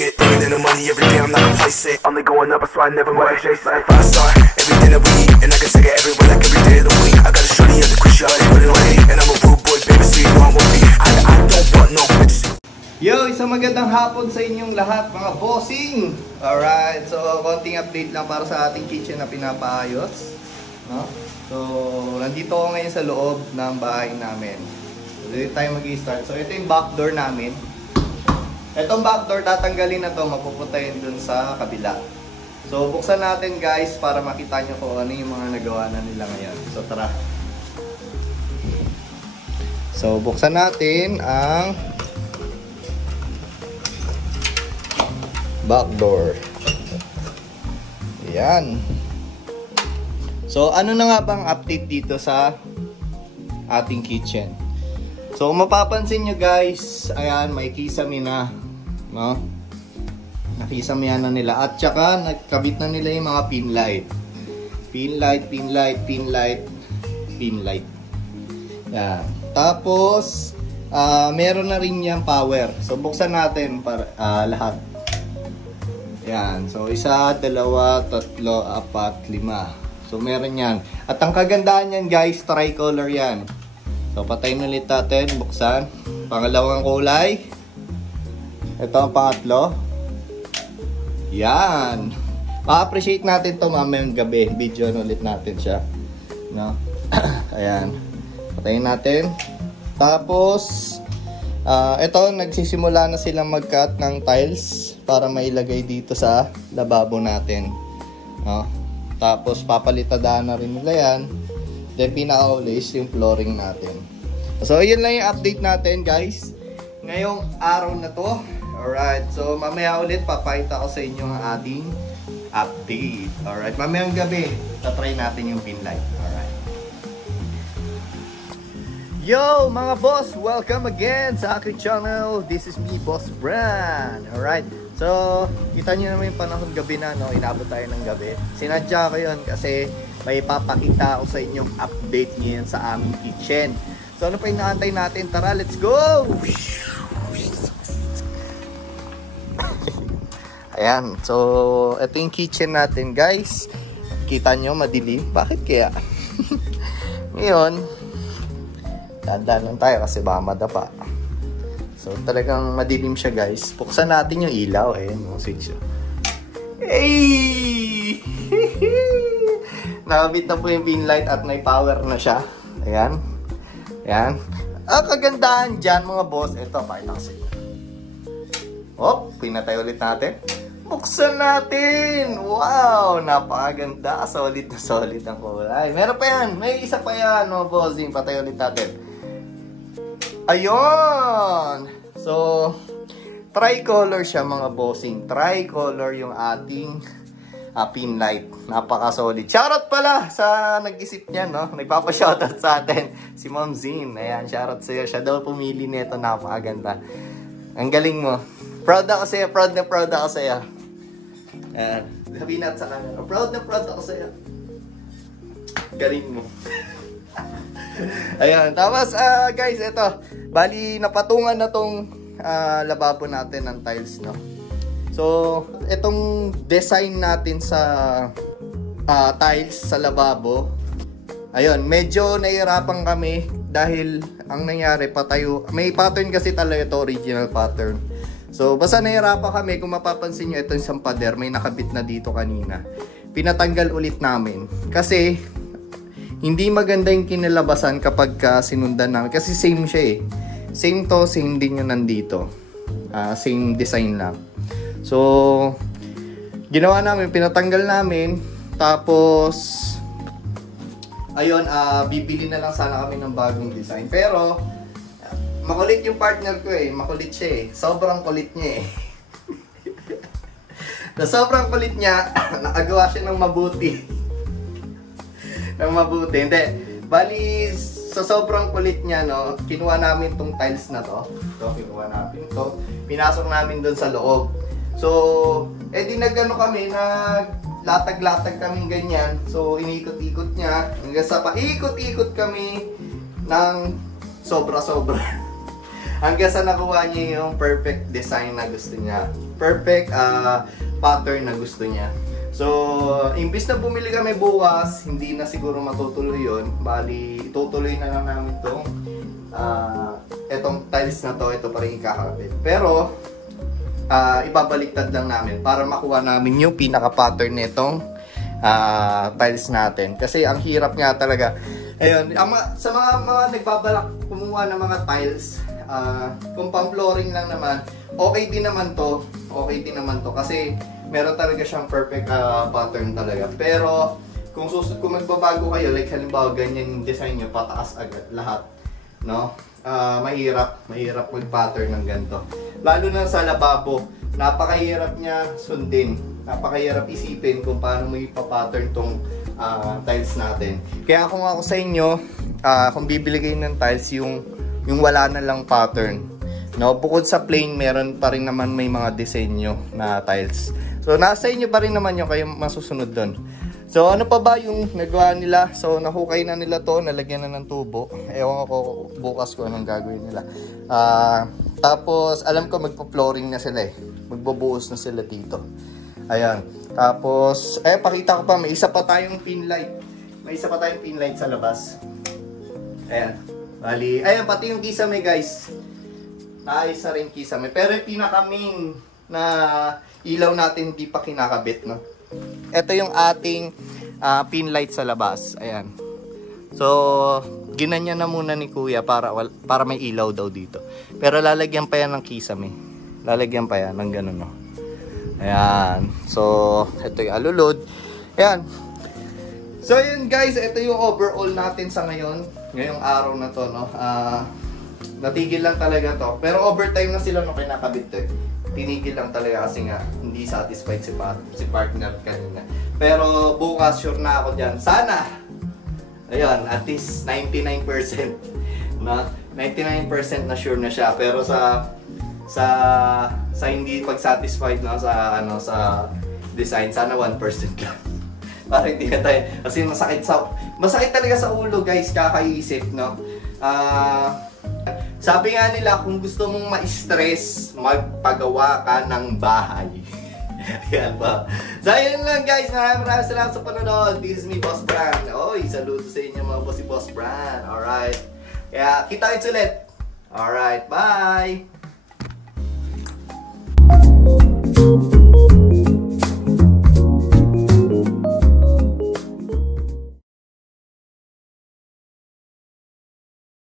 it. Bringing in the money every day, I'm not complacent. Only going up, that's why I never want to chase it. 5-star, everything that we eat, and I can take it everywhere like every day of the week. I got a shorty at the Chris Yard, put it away, and I'm a rude boy, baby, so you know I won't be. I don't want no bitches. Yo, isang magandang hapon sa inyong lahat mga bossing. Alright, so konting update lang para sa ating kitchen na pinapaayos, no? So, nandito ako ngayon sa loob ng bahay namin. So, dito tayo mag-i-start. So, ito yung back door namin. Itong back door, tatanggalin na to, mapupuntahin dun sa kabila. So, buksan natin guys para makita nyo kung ano yung mga nagawa na nila ngayon. So, tara. So, buksan natin ang back door. Ayan. So, ano na nga bang update dito sa ating kitchen? So, mapapansin nyo guys, ayan, may kisame na, no? Nakisame na nila. At saka, nagkabit na nila yung mga pin light. Pin light, pin light, pin light, pin light. Ayan. Tapos, meron na rin yung power. So, buksan natin para lahat. Yan. So, 1, 2, 3, 4, 5. So, meron yan. At ang kagandahan yan, guys, tricolor yan. So, patayin ulit natin. Buksan. Pangalawang kulay. Ito ang pangatlo. Yan. Pa-appreciate natin to mamayang gabi. Video ulit natin siya. No? Ayan. Patayin natin. Tapos, ito, nagsisimula na silang mag-cut ng tiles para mailagay dito sa lababo natin. No? Tapos, papalitadaan na rin nila yan. Then, pinaka-uli is yung flooring natin. So, yun lang yung update natin, guys. Ngayong araw na to. Alright. So, mamaya ulit, papakita ko sa inyo ang ating update. Alright. Mamayang gabi, tatry natin yung pin light. Alright. Yo mga boss! Welcome again sa aking channel. This is me, Boss Bran. Alright. So, kita nyo naman yung panahon gabi na, no? Inabot tayo ng gabi. Sinadya ko yun kasi may papakita ako sa inyong update ngayon sa aming kitchen. So, ano pa yung naantay natin? Tara, let's go! Ayan. So, ito yung kitchen natin, guys. Kita nyo, madilim. Bakit kaya? Ngayon, dandan lang tayo kasi baka madapa. So, talagang madilim siya, guys. Buksan natin yung ilaw. Ayan, yung switch. Hey! Nakabit na po yung pin light at may power na siya. Ayan. Ayan. Ang kagandahan dyan, mga boss. Ito, pakita ko sa inyo. Oh, pinatay ulit natin. Buksan natin! Wow! Napakaganda. Solid na solid ang kulay. Meron pa yan. May isa pa yan, mga bossing. Patay ulit natin. Ayun! So, tricolor siya mga bossing. Tricolor yung ating pin light. Napaka-solid. Shoutout pala sa nag-isip niyan, no? Nagpapa-shoutout sa atin. Si Ma'am Zin. Ayan, shoutout sa'yo. Siya daw pumili nito. Napakaganda. Ang galing mo. Proud ako sa'yo. Proud na proud ako sa'yo. Ayan. Sabihin natin sa kanya. Proud na proud ako sa'yo. Galing mo. Ayan. Tapos, guys, ito. Bali, napatungan na tong lababo natin ng tiles, no? So, itong design natin sa tiles sa lababo, ayun, medyo nahihirapan kami dahil ang nangyari, may pattern kasi talaga ito, original pattern. So, basta nahihirapan kami, kung mapapansin nyo, ito yung isang pader, may nakabit na dito kanina. Pinatanggal ulit namin. Kasi, hindi maganda yung kinalabasan kapag sinundan namin. Kasi same siya eh. Same to, same din yung nandito. Same design lang. So, ginawa namin, pinatanggal namin. Tapos, ayun, bibili na lang sana kami ng bagong design. Pero, makulit yung partner ko eh. Makulit siya eh. Sobrang kulit niya eh. Na sobrang kulit niya, nakagawa siya ng mabuti. Hindi. Bali, sa sobrang kulit niya, no, kinuha namin tong tiles na to. Ito, kinuha namin to. Pinasok namin doon sa loob. So, di nagano kami, naglatag-latag kaming ganyan. So, inikot-ikot niya. Hanggang sa paikot-ikot kami ng sobra-sobra. Hanggang sa nakuha niya yung perfect design na gusto niya. Perfect pattern na gusto niya. So, imbis na bumili kami bukas, hindi na siguro matutuloy yun. Bali, itutuloy na lang namin itong etong tiles na to, ito pa rin ikakabit. Pero, ibabaliktad lang namin para makuha namin yung pinaka-pattern nitong tiles natin. Kasi ang hirap nga talaga. Ayun, sa mga nagbabalak kumuha ng mga tiles, kung pang flooring lang naman, okay din naman to. Okay din naman to kasi meron talaga siyang perfect pattern talaga. Pero kung magbabago kayo, like halimbawa ganyan yung design nyo, pataas agad lahat, no? Mahirap mag-pattern ng ganito. Lalo na sa lababo, napakahirap niya sundin. Napakahirap isipin kung paano mo ipa-pattern tong tiles natin. Kaya kung ako sa inyo, kung bibili kayo ng tiles, yung wala na lang pattern. No, bukod sa plain, meron pa rin naman may mga disenyo na tiles. So, nasa inyo pa rin naman yung kayo masusunod doon. So, ano pa ba yung nagawa nila? So, nahukay na nila to, nalagyan na ng tubo. Ewan ko bukas ko anong gagawin nila. Tapos, alam ko magpa-flooring na sila eh. Magbubuhos na sila dito. Ayan. Tapos, pakita ko pa, may isa pa tayong pin light. May isa pa tayong pin light sa labas. Ayan. Bali, ayan, pati yung kisame guys. Naayos na rin kisame. Pero yung pinaka-main na ilaw natin hindi pa kinakabit, no? Ito yung ating pin light sa labas. Ayan. So, ginanya na muna ni Kuya para may ilaw daw dito. Pero lalagyan pa yan ng kisame. Lalagyan pa yan ng ganun, no? Ayan. So, ito yung alulod. Ayan. So, yun guys. Ito yung overall natin sa ngayon. Ngayong araw na to, no? Natigil lang talaga to. Pero overtime na sila nung kinakabit to. Tinigil lang talaga kasi nga hindi satisfied si partner kanina. Pero bukas sure na ako dyan. Sana! Ayun, at least 99%. No? 99% na sure na siya. Pero sa hindi pag-satisfied, no, sa design, sana 1% lang. Para hindi na tayo, kasi masakit talaga sa ulo guys, kakaisip, no? Sabi nga nila, kung gusto mong ma-stress, magpagawa ka ng bahay. Yan ba? So, ayun lang guys. Maraming salamat sa panonood. This is me, Boss Bran. Oy, saludo sa inyo mga boss, si Boss Bran. Alright. Kaya, kita-kits ulit. Alright, bye!